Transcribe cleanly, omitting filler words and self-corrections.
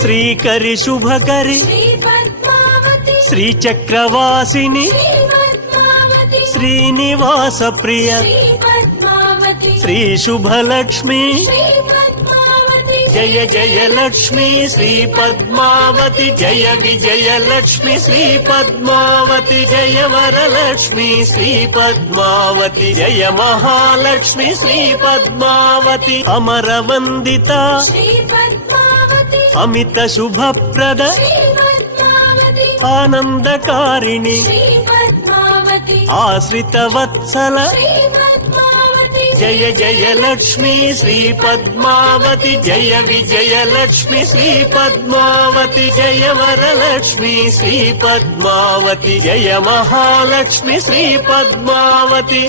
Srikari Shubhakari శ్రీచక్రవాసిని Srinivasa Priya Shri Subhalakshmi Jaya Jaya Lakshmi Shri Padmavati Jaya Vijaya Lakshmi Shri Padmavati Jaya Varalakshmi Shri Padmavati Jaya Mahalakshmi Shri Padmavati అమరవందిత Amit Subhaprada ఆనందకారిణి Ashrita Vatsala Jaya Jaya Lakshmi Shri Padmavati Jaya Vijaya Lakshmi Shri Padmavati Jaya Varalakshmi Shri Padmavati Jaya Mahalakshmi Shri Padmavati